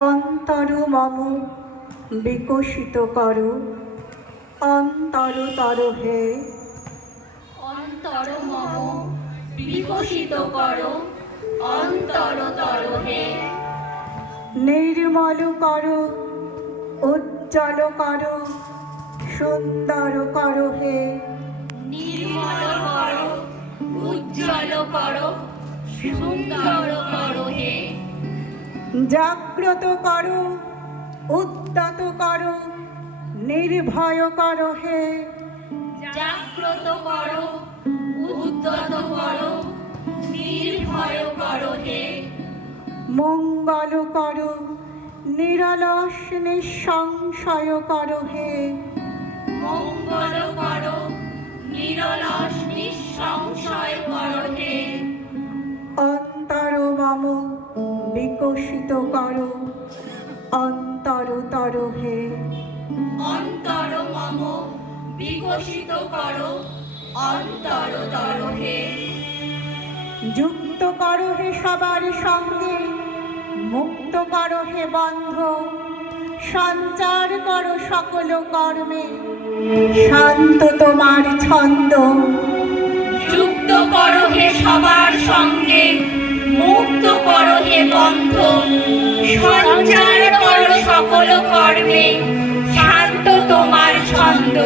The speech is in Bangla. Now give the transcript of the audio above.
অন্তর মম বিকশিত করো অন্তরতর হে। অন্তর মম বিকশিত করো অন্তরতর হে। নির্মল করো উজ্জ্বল করো সুন্দর করো হে। নির্মল করো উজ্জ্বল করো সুন্দর করো হে। জাগ্রত করো উদ্যত করো নির্ভয় করো হে। জাগ্রত করো উদ্যত করো নির্ভয় করো হে। মঙ্গল করো নিরলস নিঃসংশয় করো হে। মঙ্গল করো নিরলস নিঃসংশয় করো হে। অন্তর মম বিকশিত করো অন্তরতর হে। অন্তর মম বিকশিত করো অন্তরতর হে। যুক্ত করো হে সবার সঙ্গে মুক্ত করো হে বন্ধ। সঞ্চার করো সকল কর্মে শান্ত তোমার ছন্দ। যুক্ত করো হে সবার সঙ্গে মুক্ত করো হে বন্ধ। সঞ্চার করো সকল কর্মে শান্ত তোমার ছন্দ।